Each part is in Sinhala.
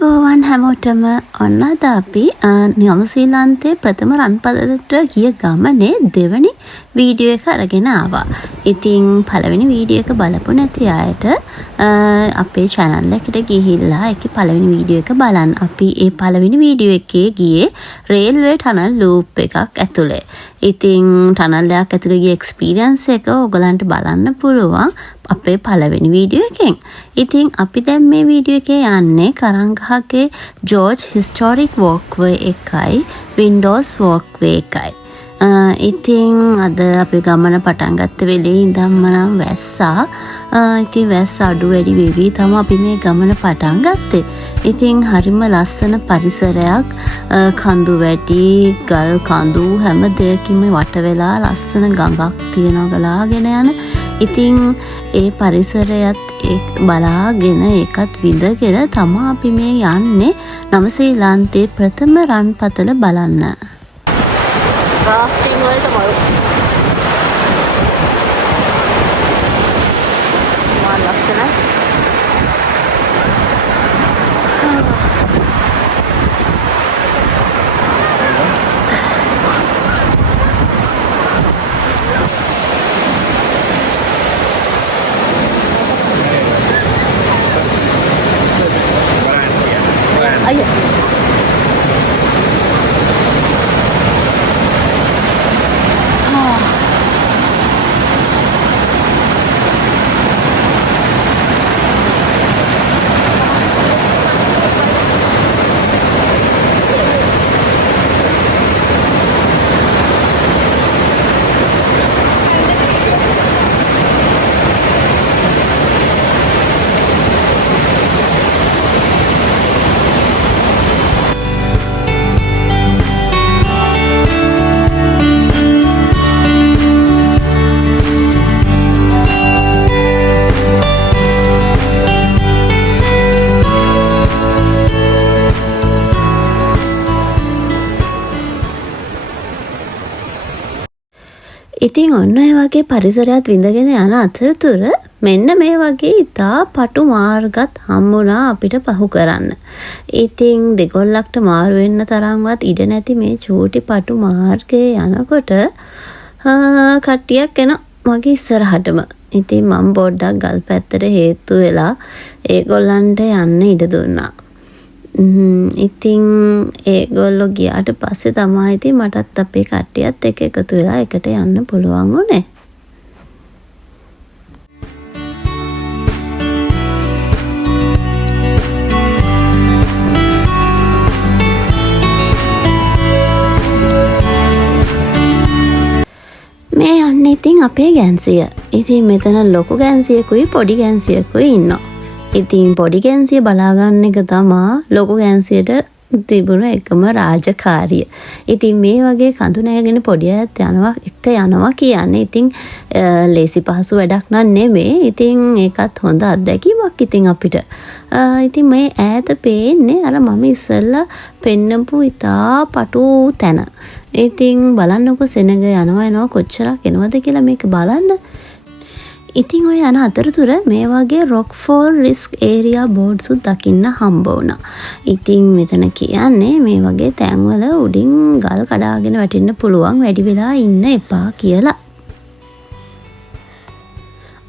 ආයුබෝවන් හැමෝටම ඔන්න අද අපි නිව්සීලන්තයේ ප්‍රථම රන්පතට ගිය ගමනේ දෙවනි වීඩියෝ එක අරගෙන ආවා. ඉතින් පළවෙනි වීඩියෝ එක බලපු නැති අයට අපේ channel එකට ගිහිල්ලා ඒකේ පළවෙනි වීඩියෝ එක බලන්න. අපි ඒ පළවෙනි වීඩියෝ එකේ ගියේ රේල්වේ ටනල් ලූප් එකක් ඇතුලේ. ඉතින් ටනල් එකක් ඇතුලේ ගිය එක්ස්පීරියන්ස් එක ඔයගලන්ට බලන්න පුළුවන් අපේ පළවෙනි වීඩියෝ එකෙන්. ඉතින් අපි දැන් මේ වීඩියෝ එකේ යන්නේ කරංගහගේ ජෝර්ජ් හිස්ටොරික් වෝක්වේ එකයි වින්ඩෝස් වෝක්වේ එකයි. ඉතින් අද අපි ගමන පටන් ගත්ත වෙලේ ඉඳන්ම නම් වැස්සා. ඉතින් වැස්ස අඩු වැඩි වෙවි තමයි අපි මේ ගමන පටන් ගත්තේ. ඉතින් හරිම ලස්සන පරිසරයක්, කඳු වැටි, ගල් කඳු හැම දෙයකින්ම වට වෙලා ලස්සන ගඟක් තියෙනවා ගලාගෙන යන. ඉතින් ඒ පරිසරයත් බලාගෙන ඒකත් විඳගෙන තමයි අපි මේ යන්නේ නවසීලන්තයේ ප්‍රථම රන්පතල බලන්න. රාෆ්ටිං වලට මරු. මා ලස්සනයි. Ayo. ඉතින් ඔන්න ඔය වගේ පරිසරයක් විඳගෙන යන අතරතුර මෙන්න මේ වගේ ඉතා පටු මාර්ගත් හම්බුණා අපිට පහු කරන්න. ඉතින් දෙගොල්ලක්ට මාරු වෙන්න තරම්වත් ඉඩ නැති මේ චූටි පටු මාර්ගයේ යනකොට කට්ටියක් එන මගේ ඉස්සරහටම. ඉතින් මම පොඩ්ඩක් ගල් පැත්තට හේතු වෙලා ඒගොල්ලන්ට යන්න ඉඩ දුන්නා. ඉතින් ඒගොල්ලෝ ගියාට පස්සේ තමයි ඉතින් මටත් අපේ කට්ටියත් එක්ක එකතු වෙලා එකට යන්න පුළුවන් උනේ. මේ යන්නේ ඉතින් අපේ ගැන්සිය. ඉතින් මෙතන ලොකු ගැන්සියකුයි පොඩි ගැන්සියකුයි ඉන්නවා. ඉතින් පොඩි ගැන්සිය බලාගන්න එක තමා ලොකු ගැන්සියට තිබුණ එකම රාජකාරිය. ඉතින් මේ වගේ කඳු නැගෙන පොඩි අයත් යනවා කියන්නේ ඉතින් ලේසි පහසු වැඩක් නන් නෙමේ. ඉතින් ඒකත් හොඳ අත්දැකීමක් ඉතින් අපිට. ඉතින් මේ ඈත පේන්නේ අර මම ඉස්සෙල්ලා පෙන්නපු ඉතා පටු තැන. ඉතින් බලන්නකො සෙනග යනවා කොච්චරක් එනවද කියලා මේක බලන්න. ඉතින් ඔය යන අතරතුර මේ වගේ rock fall risk area boards උත් දකින්න හම්බ වුණා. ඉතින් මෙතන කියන්නේ මේ වගේ තැන්වල උඩින් ගල් කඩාගෙන වැටෙන්න පුළුවන්, වැඩි වෙලා ඉන්න එපා කියලා.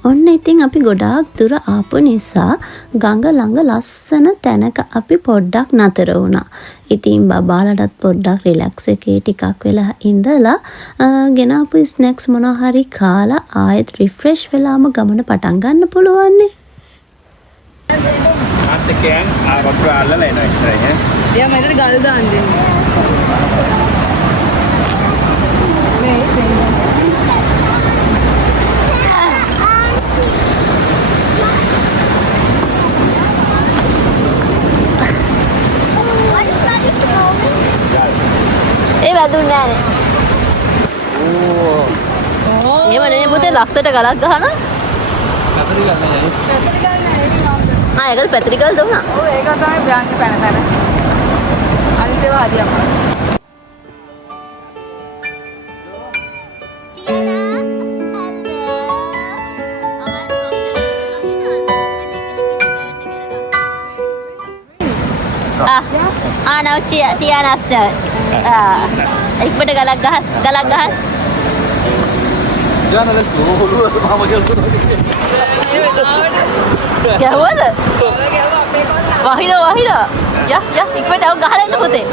ඔන්න ඉතින් අපි ගොඩාක් දුර ආපු නිසා ගඟ ළඟ ලස්සන තැනක අපි පොඩ්ඩක් නතර වුණා. ඉතින් බබාලටත් පොඩ්ඩක් රිලැක්ස් එකේ ටිකක් වෙලා ඉඳලා ගෙනාපු ස්නැක්ස් මොනවා හරි කාලා ආයෙත් රිෆ්‍රෙෂ් වෙලාම ගමන පටන් ගන්න පුළුවන් නේ. ආතකයන් ආවක අල්ලලා එනවා ඉස්සරහින්. එයා මෙතන ගල් දාන්නේ. ඒ වැදුන්නේ නැහැ. ඕ. එහෙම නෙමෙයි පුතේ ලස්සට ගලක් ගහනවා. පැතරි ගන්න නෑ. පැතර ගන්න නැහැ. ඒකට පැතිරි ගල් දුන්නා. ඔව් ඒක තමයි බ්‍රාන්ච් පැන. අනිත් ඒවා හදියම්මා. කියලා. hello. I'm from Tanzania. 20 minutes. now Tiana's turn. ඉක්මනට ගලක් ගහන්න. Jangan let's go. Mama geldi. ගැහුවද? වහිනවා. යා ඉක්මනට අවු ගහලා එන්න පුතේ.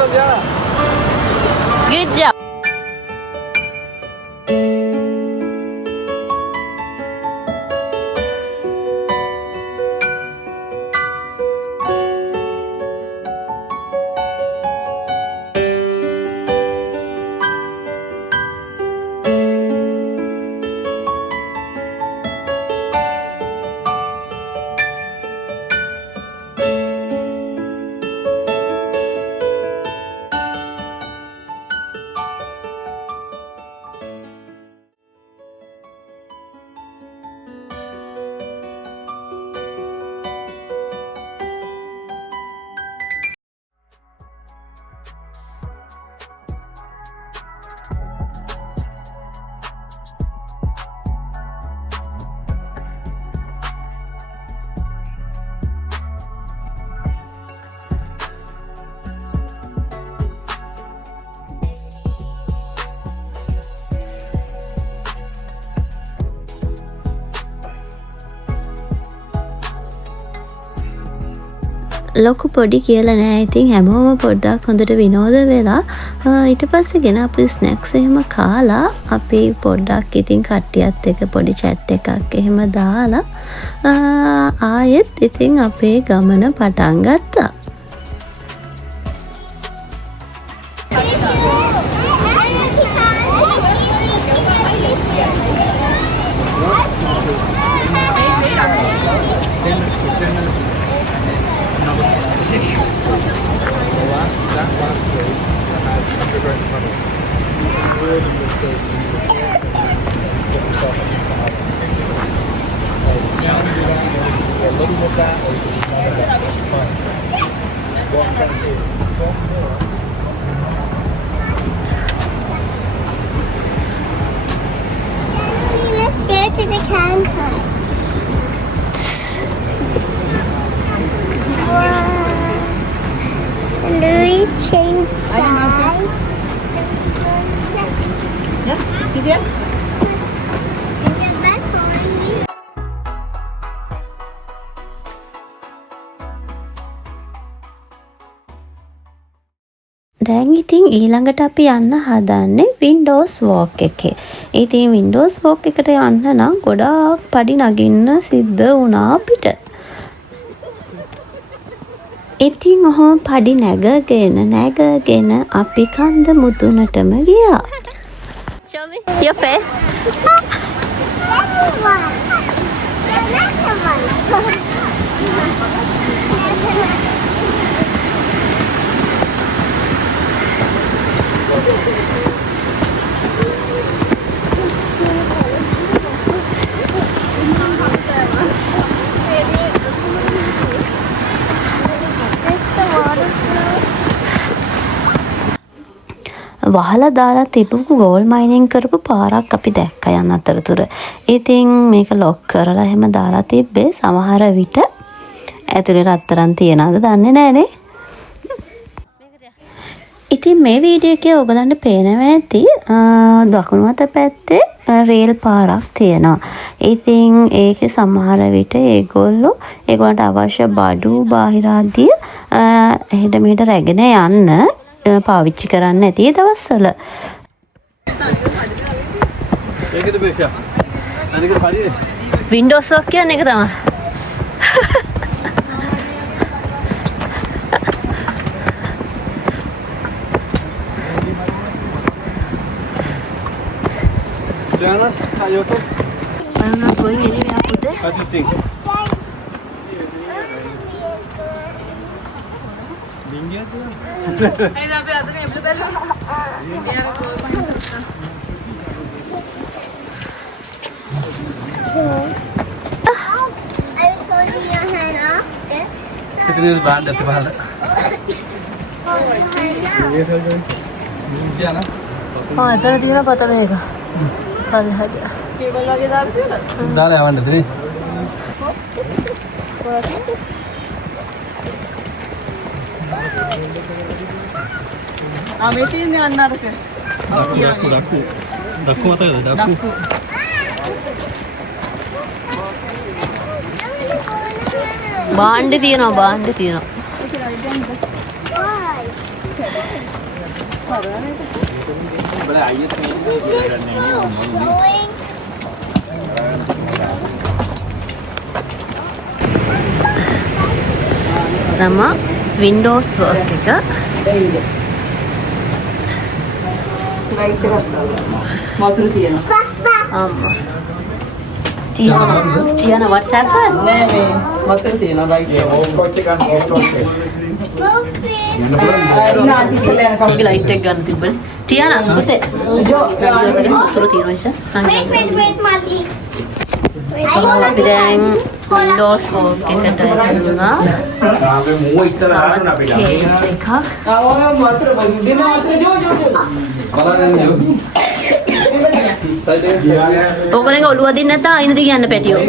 Good job. ලොකු පොඩි කියලා නෑ. ඉතින් හැමෝම පොඩ්ඩක් හොඳට විනෝද වෙලා ඊට පස්සේ ගෙන අපි ස්නැක්ස් එහෙම කාලා අපි පොඩ්ඩක් ඉතින් කට්ටියත් එක්ක පොඩි chat එකක් එහෙම දාලා ආයෙත් ඉතින් අපේ ගමන පටන් ගත්තා. Let's go to the camper. Louis changed sides. Yeah, see there? දැන් ඉතින් ඊළඟට අපි යන්න හදන්නේ වින්ඩෝස් වෝක් එකේ. ඉතින් වින්ඩෝස් වෝක් එකට යන්න නම් ගොඩාක් පඩි නගින්න සිද්ධ වුණා අපිට. ඉතින් ඔහොම පඩි නැගගෙන අපි කන්ද මුදුනටම ගියා. Show me your face. වහලා දාලා තිබුණු ගෝල් මයිනින් කරපු පාරක් අපි දැක්ක යන අතරතුර. ඉතින් මේක ලොක් කරලා එහෙම දාලා තිබ්බේ. සමහර විට ඇතුලේ රත්තරන් තියනවද දන්නේ නැහනේ. ඉතින් මේ වීඩියෝ එකේ ඔයගලන්ට පේනවා ඇති දකුණු අත පැත්තේ රේල් පාරක් තියෙනවා. ඉතින් ඒකේ සමහර විට ඒගොල්ලන්ට අවශ්‍ය බඩු බාහිරාදිය එහෙට මෙහෙට රැගෙන යන්න පාවිච්චි කරන්න ඇති දවස්වල. ඒකද බේක්ෂා. අනිකට පරිදි. වින්ඩෝස් වෝක් කියන්නේ ඒක තමයි. Jana, are you okay? I'm not going anywhere today. What do you think? I was holding your hand after. कितने बाहर जाते बाहर ये सब क्या ना हाँ इतना तीन पता रहेगा केबल लगे दाल दियो ना दाल है वंडे तेरी මේ තියෙන්නේ අන්න අරක. දක්කු මතකද? දක්කු. බාණ්ඩ තියෙනවා. තම වින්ඩෝස් වර්ක් එක වතුර තියෙනවා. අම්මා තියන WhatsApp එක නෑ මේ වතුර තියෙනවා ලයිට් එක. කවුගේ ලයිට් එක ගන්න තිබ්බනේ තියන පුතේ වතුර තියෙනවා ඉෂා Wait, Mali. අපි දැන් වින්ඩෝස් වර්ක් එකට යනවා කේජ් එකක් වතුර බිම වතුර ජෝ බලන්න යෝ. ඕකනේ ඔළුව දින්න නැත්නම් අයිනද කියන්න පැටියෝ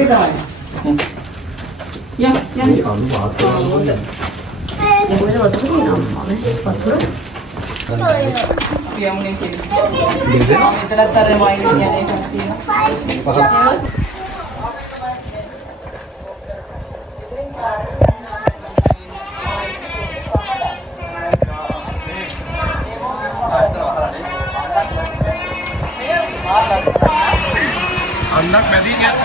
යම් මොකද වතුර තියෙනවා වතුර පියමුනේ කියන්නේ. මෙතනත් අර මයිනස් කියන්නේ එකක් තියෙනවා. අන්නක් මැදින් යන්න.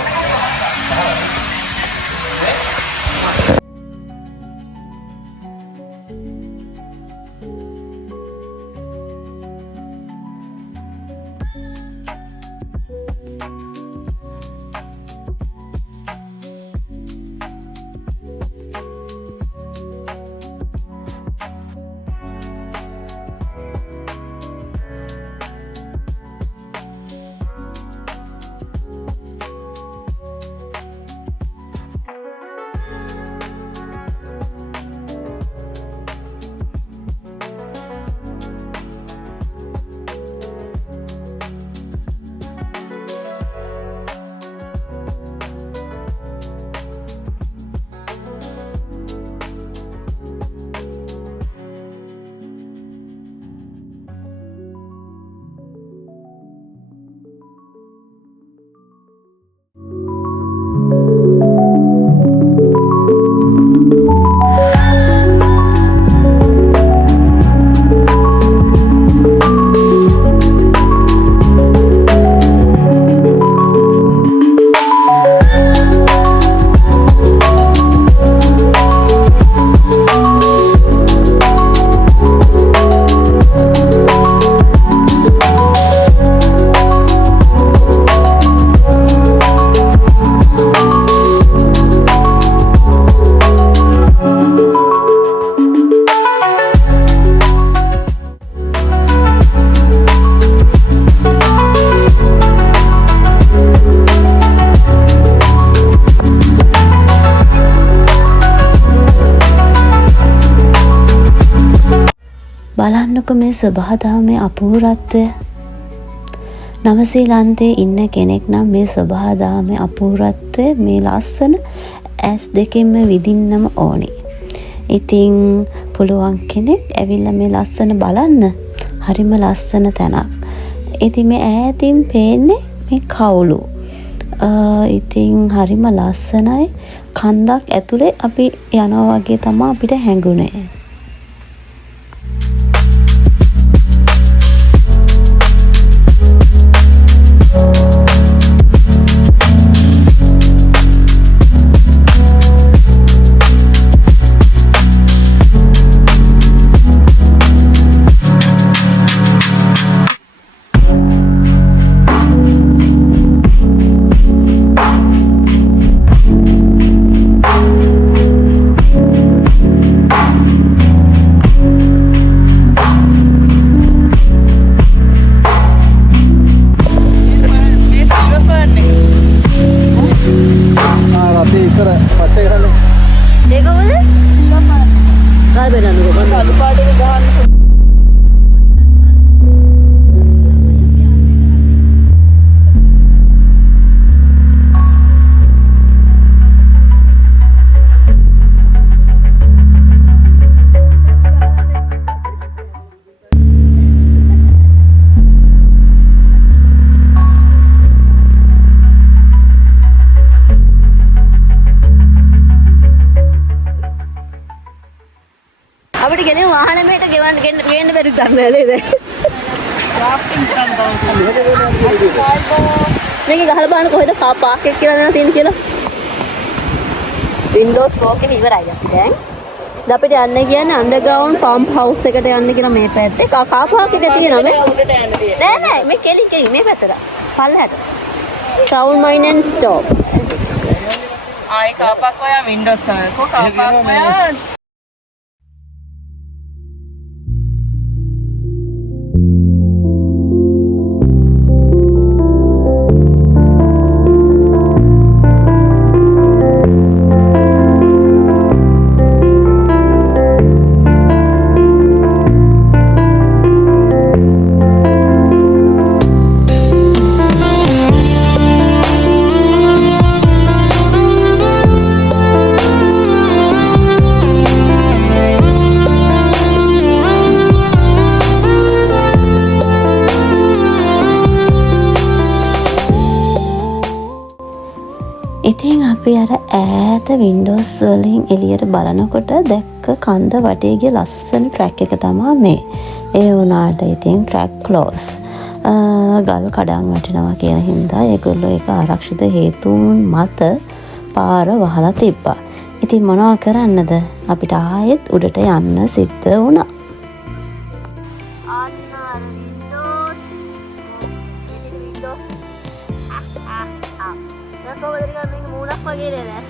බලන්නකො මේ සබහාදහමේ අපූර්වත්වය. නවසීලන්තයේ ඉන්න කෙනෙක් නම් මේ සබහාදහමේ අපූර්වත්වය මේ ලස්සන ඇස් දෙකෙන්ම විඳින්නම ඕනේ. ඉතින් පුළුවන් කෙනෙක් ඇවිල්ලා මේ ලස්සන බලන්න. හරිම ලස්සන තැනක්. ඉතින් මේ ඈතින් පේන්නේ මේ කවුළු. ඉතින් හරිම ලස්සනයි. කන්දක් ඇතුලේ අපි යනවා වගේ තමයි අපිට හැඟුනේ. අපිට ගෙලින් වාහනයකට ගෙන්න බැරි දන්නේ නේද? ඩ්‍රාෆ්ටිං කරනවා. මේක ගහලා බලන්න කොහෙද කාර් පාක් එක කියලා දෙනවා තියෙන කියලා. වින්ඩෝස් ලොක් එක ඉවරයි අපි දැන්. දැන් අපිට යන්න කියන්නේ අන්ඩර්ග්‍රවුන්ඩ් පම්ප් හවුස් එකට යන්න කියලා මේ පැත්තේ. කාර් පාක් එක තියෙනවා මේ. උඩට යන්න තියෙනවා. නෑ මේ කෙලින් මේ පැත්තට. පල්ලහැට. Town main and stop. ආයි කාපක් ඔයා වින්ඩෝස් තමයි. කාපක් ඔයා ඉතින් අපි අර ඈත වින්ඩෝස් වලින් එළියට බලනකොට දැක්ක කන්ද වටේ ගිය ලස්සන ට්‍රැක් එක තමයි මේ. ඒ වුණාට ඉතින් ට්‍රැක් ක්ලෝස්. ගල් කඩන් වැටෙනවා කියන හින්දා ඒගොල්ලෝ ඒක ආරක්ෂිත හේතුන් මත පාර වහලා තිබ්බා. ඉතින් මොනවා කරන්නද? අපිට ආයෙත් උඩට යන්න සිද්ධ වුණා.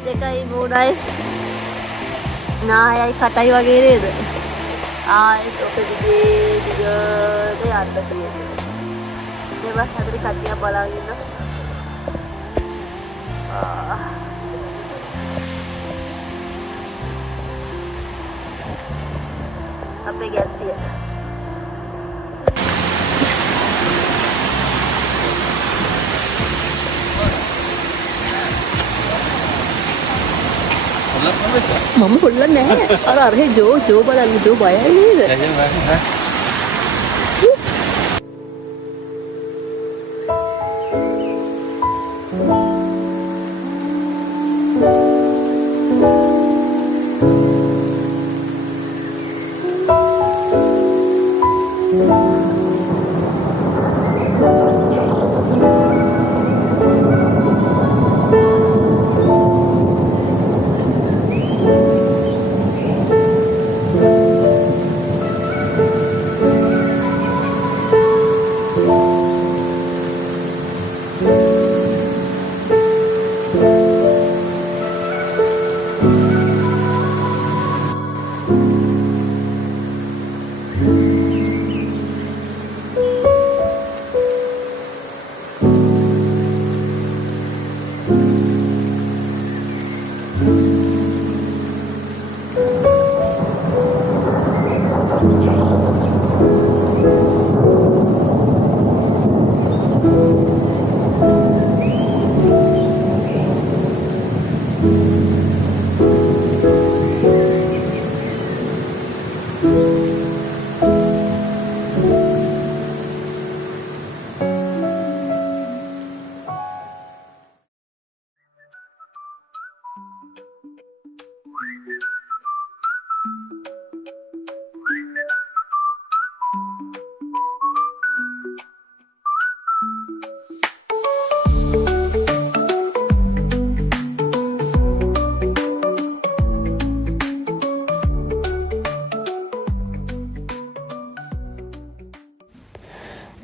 දෙකයි මූණයි නායයි කටයි වගේ නේද? ආයෙත් ඔක දිගේ දිගට යන්න තියෙනවා. ඒවත් හතරේ කට්ටියක් බලාගෙන ඉන්න. අපේ ගැස්සිය. මම හොල්ලන්නේ නැහැ. අර ජෝ බලන්න ජෝ බයයි නේද?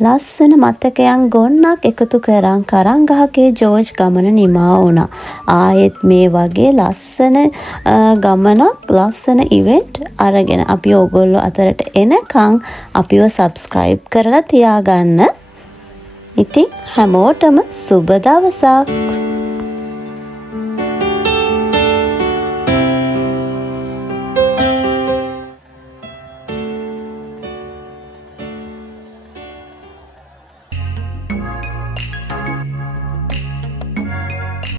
ලස්සන මතකයන් ගොන්නක් එකතු කරන් කරංගහකේ ජෝර්ජ් ගමන නිමා වුණා. ආයෙත් මේ වගේ ලස්සන ගමනක් ලස්සන ඉවෙන්ට් අරගෙන අපි ඕගොල්ලෝ අතරට එනකන් අපිව සබ්ස්ක්‍රයිබ් කරලා තියාගන්න. ඉතින් හැමෝටම සුබ දවසක්.